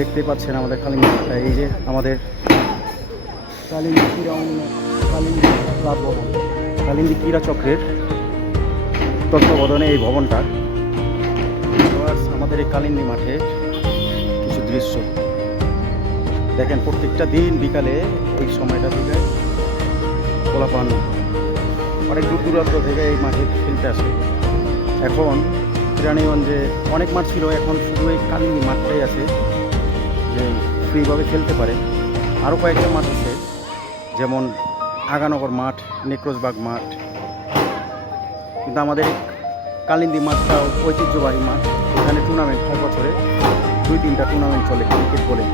দেখতে পাচ্ছেন আমাদের কালিন্দী মাঠটা, এই যে আমাদের কালিন্দী ক্রীড়া কালিন্দী ক্লাব ভবন, কালিন্দী ক্রীড়া চক্রের তত্ত্বাবধানে এই ভবনটা। আমাদের এই কালিন্দী মাঠে কিছু দৃশ্য দেখেন, প্রত্যেকটা দিন বিকালে এই সময়টা থেকে পোলাপান অনেক দূর দূরান্ত থেকে এই মাঠে খেলতে আসে। এখন কেরানীগঞ্জে অনেক মাঠ ছিল, এখন শুধু এই কালিন্দী মাঠটাই আছে যে ফ্রিভাবে খেলতে পারে। আরও কয়েকটা মাঠ আছে, যেমন আগানগর মাঠ, নেক্রোজবাগ মাঠ, কিন্তু আমাদের কালিন্দী মাঠটাও ঐতিহ্যবাহী মাঠ। এখানে টুর্নামেন্ট হয়, বছরে 2-3টা টুর্নামেন্ট চলে ক্রিকেট বলে।